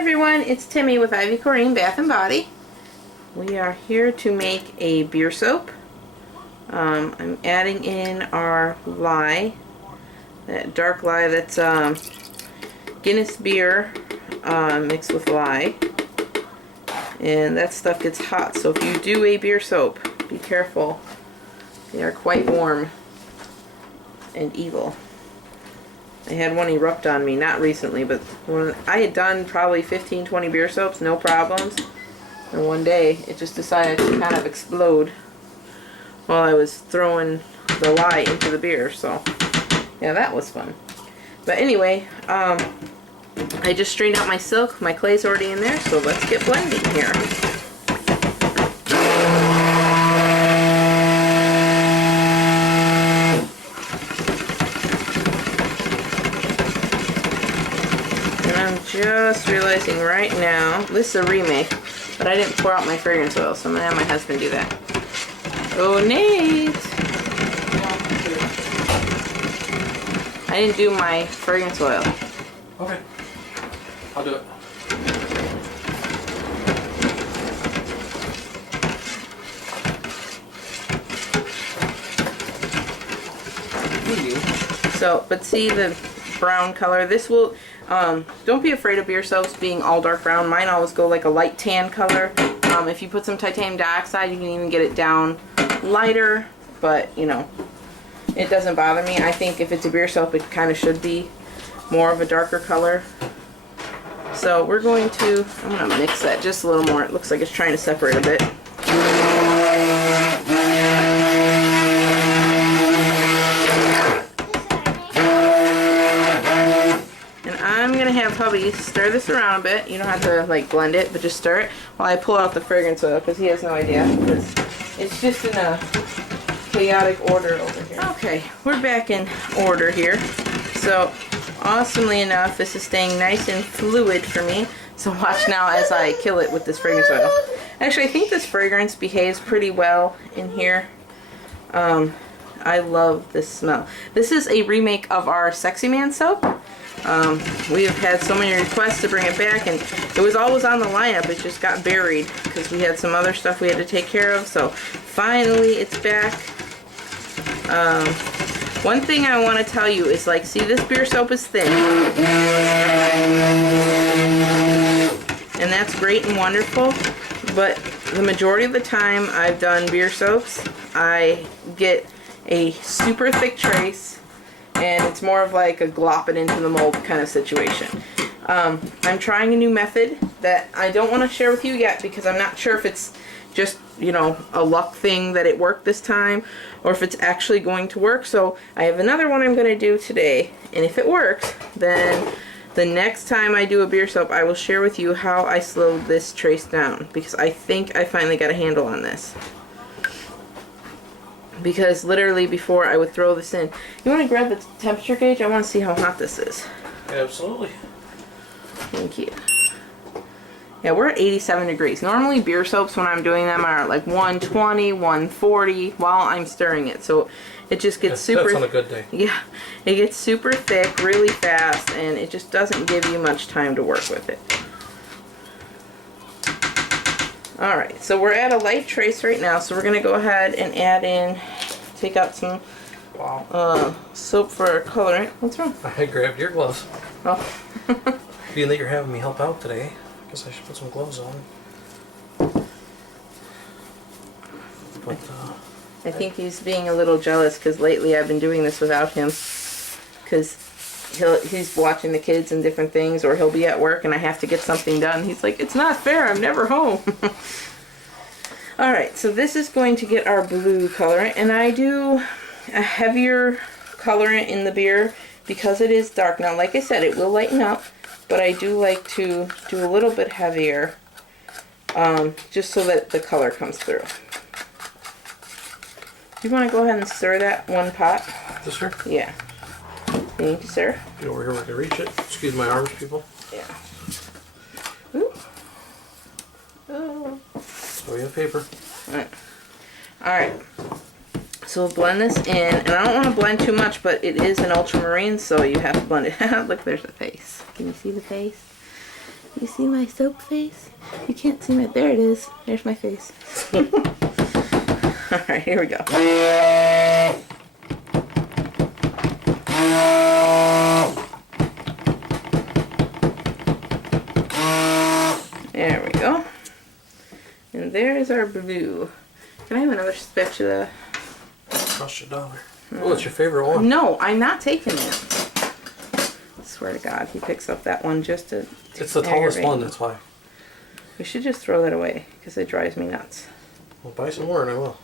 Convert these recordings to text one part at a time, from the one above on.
everyone, it's Timmy with Ivy Coreen Bath and Body. We are here to make a beer soap. I'm adding in our lye, that dark lye that's Guinness beer mixed with lye. And that stuff gets hot, so if you do a beer soap, be careful. They are quite warm and evil. I had one erupt on me, not recently, but when I had done probably 15-20 beer soaps, no problems. And one day, it just decided to kind of explode while I was throwing the lye into the beer. So, yeah, that was fun. But anyway, I just straightened out my silk. My clay's already in there, so let's get blending here. Just realizing right now, this is a remake, but I didn't pour out my fragrance oil, so I'm going to have my husband do that. Oh, Nate! I didn't do my fragrance oil. Okay. I'll do it. So, but see the brown color? This will... don't be afraid of beer soaps being all dark brown. Mine always go like a light tan color. If you put some titanium dioxide, you can even get it down lighter, but you know, it doesn't bother me. I think if it's a beer soap, it kind of should be more of a darker color. So we're going to, I'm going to mix that just a little more. It looks like it's trying to separate a bit. I'm gonna have hubby stir this around a bit. You don't have to like blend it, but just stir it while I pull out the fragrance oil because he has no idea. Because it's just in a chaotic order over here. Okay, we're back in order here. So awesomely enough, this is staying nice and fluid for me. So watch now as I kill it with this fragrance oil. Actually, I think this fragrance behaves pretty well in here. I love this smell. This is a remake of our Sexy Man soap. We have had so many requests to bring it back, and it was always on the lineup. It just got buried because we had some other stuff we had to take care of. So finally it's back. One thing I want to tell you is, like, see, this beer soap is thin, and that's great and wonderful, but the majority of the time I've done beer soaps, I get a super thick trace, and it's more of like a glop it into the mold kind of situation. I'm trying a new method that I don't want to share with you yet because I'm not sure if it's just, you know, a luck thing that it worked this time or if it's actually going to work. So I have another one I'm going to do today, and if it works, then the next time I do a beer soap, I will share with you how I slowed this trace down, because I think I finally got a handle on this. Because literally before I would throw this in. You want to grab the temperature gauge? I want to see how hot this is. Absolutely. Thank you. Yeah, we're at 87 degrees. Normally beer soaps, when I'm doing them, are like 120, 140 while I'm stirring it. So it just gets super... That's on a good day. Yeah. It gets super thick really fast, and it just doesn't give you much time to work with it. Alright, so we're at a light trace right now, so we're going to go ahead and add in, take out some soap for our colorant. What's wrong? I grabbed your gloves. Oh. Being that you're having me help out today, I guess I should put some gloves on. But, I think he's being a little jealous because lately I've been doing this without him. Because he's watching the kids and different things, or he'll be at work and I have to get something done. He's like, it's not fair, I'm never home. Alright, so this is going to get our blue colorant, and I do a heavier colorant in the beer because it is dark. Now, like I said, it will lighten up, but I do like to do a little bit heavier, just so that the color comes through. Do you want to go ahead and stir that one pot? this here? Yeah. You need to stir? Get over here where I can reach it. Excuse my arms, people. Yeah. Ooh. Oh. So we have paper. Alright. So we'll blend this in, and I don't want to blend too much, but it is an ultramarine, so you have to blend it out. Look, there's the face. Can you see the face? You see my soap face? You can't see my... There it is. There's my face. Alright, here we go. There we go. And there is our blue. Can I have another spatula? Cost you $1. Oh, it's your favorite one. No, I'm not taking it. I swear to God, he picks up that one just to It's the tallest one, that's why. We should just throw that away, because it drives me nuts. Well, buy some more and I will.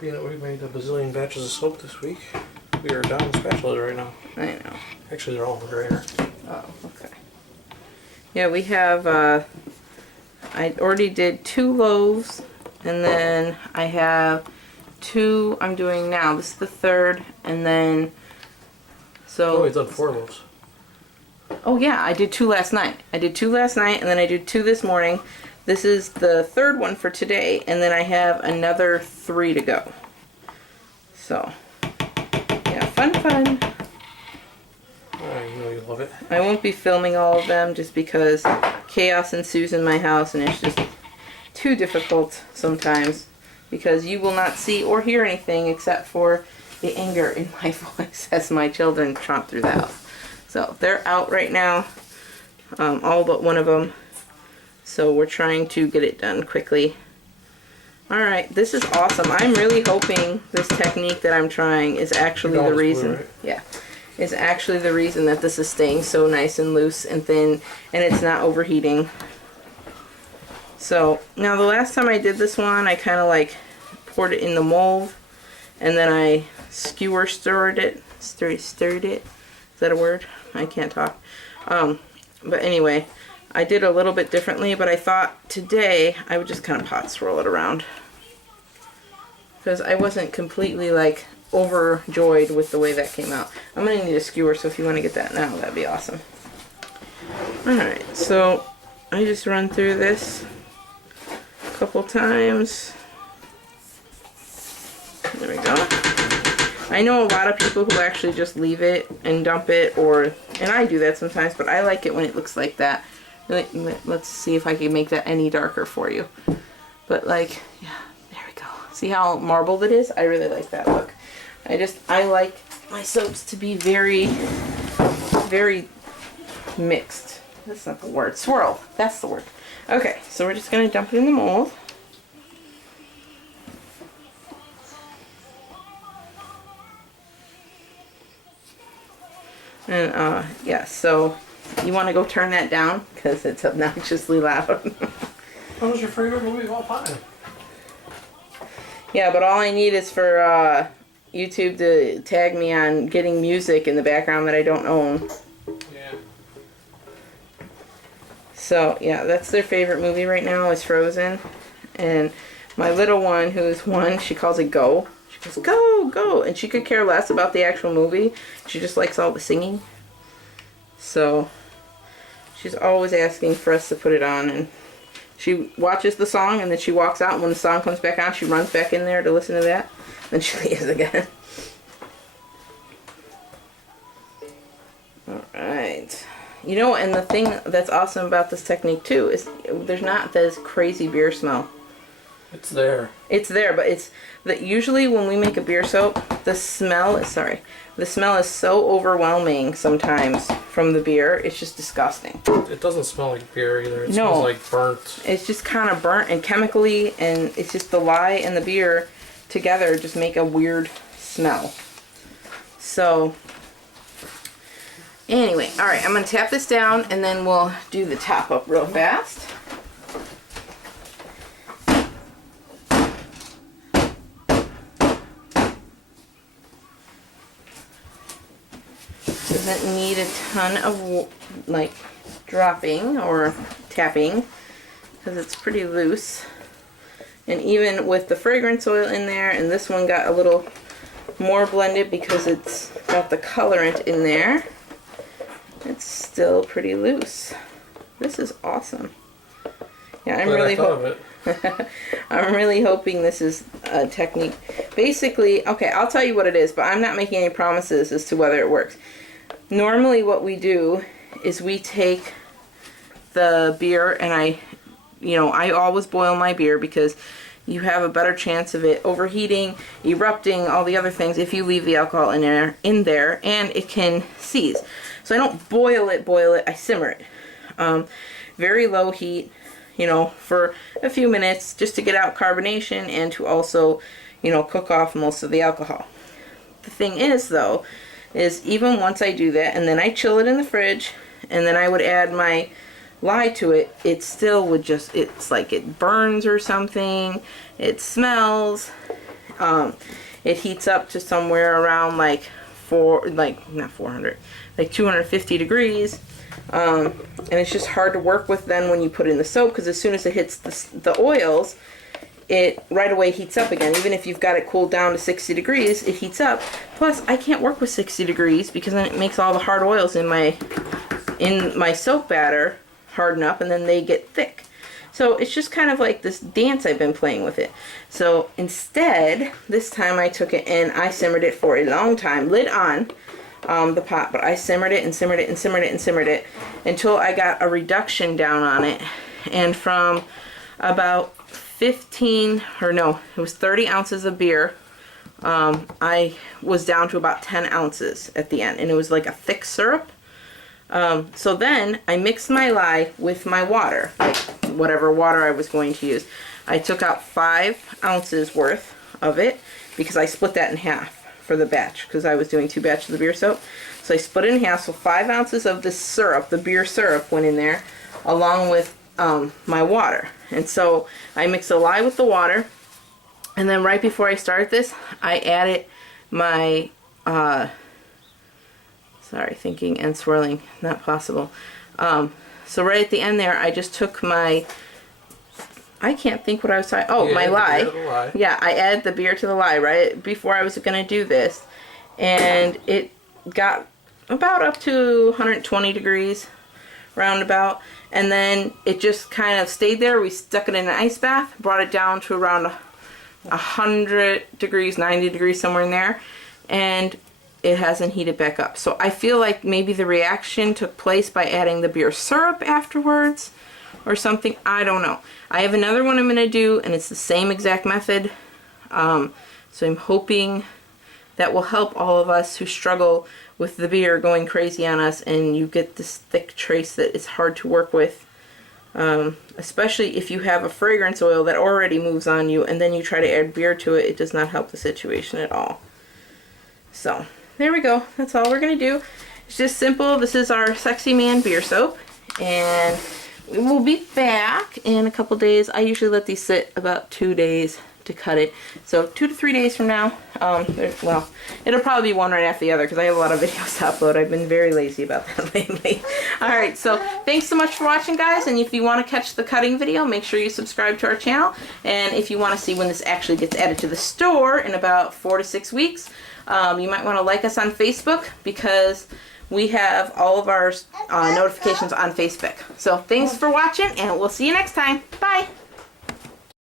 We made a bazillion batches of soap this week. We are down spatulas right now. I know. Actually, they're all in the grinder. Oh, okay. Yeah, we have, I already did 2 loaves, and then I have 2 I'm doing now. This is the 3rd, and then, so... Oh, he's done 4 loaves. Oh yeah, I did 2 last night. I did 2 last night, and then I did 2 this morning. This is the 3rd one for today, and then I have another 3 to go. So, yeah, fun. You know you love it. I won't be filming all of them just because chaos ensues in my house, and it's just too difficult sometimes because you will not see or hear anything except for the anger in my voice as my children tromp through the house. So they're out right now, all but one of them. So we're trying to get it done quickly. Alright, this is awesome. I'm really hoping this technique that I'm trying is actually the reason. Blue, right? Yeah. Is actually the reason that this is staying so nice and loose and thin and it's not overheating. So now the last time I did this one, I kind of like poured it in the mold and then I stirred it. Stirred it. Is that a word? I can't talk. But anyway, I did a little bit differently, but I thought today I would just kind of pot swirl it around because I wasn't completely like overjoyed with the way that came out. I'm going to need a skewer, so if you want to get that now, that'd be awesome. Alright, so I just run through this a couple times. There we go. I know a lot of people who actually just leave it and dump it, and I do that sometimes, but I like it when it looks like that. Let's see if I can make that any darker for you. But like, yeah, there we go. See how marbled it is? I really like that look. I like my soaps to be very, very mixed. That's not the word. Swirl. That's the word. Okay, so we're just going to dump it in the mold. And, yeah, so you want to go turn that down because it's obnoxiously loud. What was your favorite movie of all time? Yeah, but all I need is for, YouTube to tag me on getting music in the background that I don't own. Yeah. So, yeah, that's their favorite movie right now is Frozen. And my little one, who's 1, she calls it Go. She goes, go, go. And she could care less about the actual movie. She just likes all the singing. So, she's always asking for us to put it on. And she watches the song and then she walks out. And when the song comes back on, she runs back in there to listen to that. Then she leaves again. Alright. You know, and the thing that's awesome about this technique too is there's not this crazy beer smell. It's there. It's there, but it's that usually when we make a beer soap, the smell is so overwhelming sometimes from the beer. It's just disgusting. It doesn't smell like beer either. It smells like burnt. It's just kind of burnt and chemically, and it's just the lye and the beer together just make a weird smell. So anyway, alright, I'm going to tap this down and then we'll do the top up real fast. Doesn't need a ton of like dropping or tapping because it's pretty loose. And even with the fragrance oil in there, and this one got a little more blended because it's got the colorant in there, it's still pretty loose. This is awesome. Yeah, I'm really hoping this is a technique. Basically, okay, I'll tell you what it is, but I'm not making any promises as to whether it works. normally what we do is we take the beer, and I always boil my beer because you have a better chance of it overheating, erupting, all the other things if you leave the alcohol in there, and it can seize. So I don't boil it, I simmer it. Very low heat, for a few minutes just to get out carbonation and to also, cook off most of the alcohol. The thing is, though, is even once I do that and then I chill it in the fridge and then I would add my lye to it, it still would it's like it burns or something. It smells. It heats up to somewhere around like 250 degrees. And it's just hard to work with then when you put in the soap, because as soon as it hits the oils, it right away heats up again. Even if you've got it cooled down to 60 degrees, it heats up. Plus, I can't work with 60 degrees because then it makes all the hard oils in my soap batter harden up, and then they get thick. So it's just kind of like this dance I've been playing with it. So instead, this time I took it and I simmered it for a long time, lid on the pot, but I simmered it and simmered it and simmered it and simmered it until I got a reduction down on it. And from about 30 ounces of beer, I was down to about 10 ounces at the end, and it was like a thick syrup. So then I mixed my lye with my water, like whatever water I was going to use. I took out 5 ounces worth of it because I split that in half for the batch because I was doing 2 batches of beer soap. So I split it in half, so 5 ounces of this syrup, the beer syrup, went in there along with my water. And so I mixed the lye with the water, and then right before I started this, I added my thinking and swirling, not possible. So right at the end there, I just took my, I can't think what I was talking, my lye. Yeah, I added the beer to the lye right before I was going to do this. And it got about up to 120 degrees, roundabout. And then it just kind of stayed there. We stuck it in an ice bath, brought it down to around 100 degrees, 90 degrees, somewhere in there. And it hasn't heated back up. So I feel like maybe the reaction took place by adding the beer syrup afterwards or something. I don't know. I have another one I'm going to do, and it's the same exact method. So I'm hoping that will help all of us who struggle with the beer going crazy on us, and you get this thick trace that is hard to work with. Especially if you have a fragrance oil that already moves on you and then you try to add beer to it, it does not help the situation at all. So there we go. That's all we're going to do. It's just simple. This is our Sexy Man beer soap, and we will be back in a couple days. I usually let these sit about 2 days to cut it. So 2 to 3 days from now, well, it'll probably be one right after the other because I have a lot of videos to upload. I've been very lazy about that lately. Alright, so thanks so much for watching, guys, and if you want to catch the cutting video, make sure you subscribe to our channel, and if you want to see when this actually gets added to the store in about 4 to 6 weeks, you might want to like us on Facebook because we have all of our notifications on Facebook. So thanks for watching, and we'll see you next time. Bye!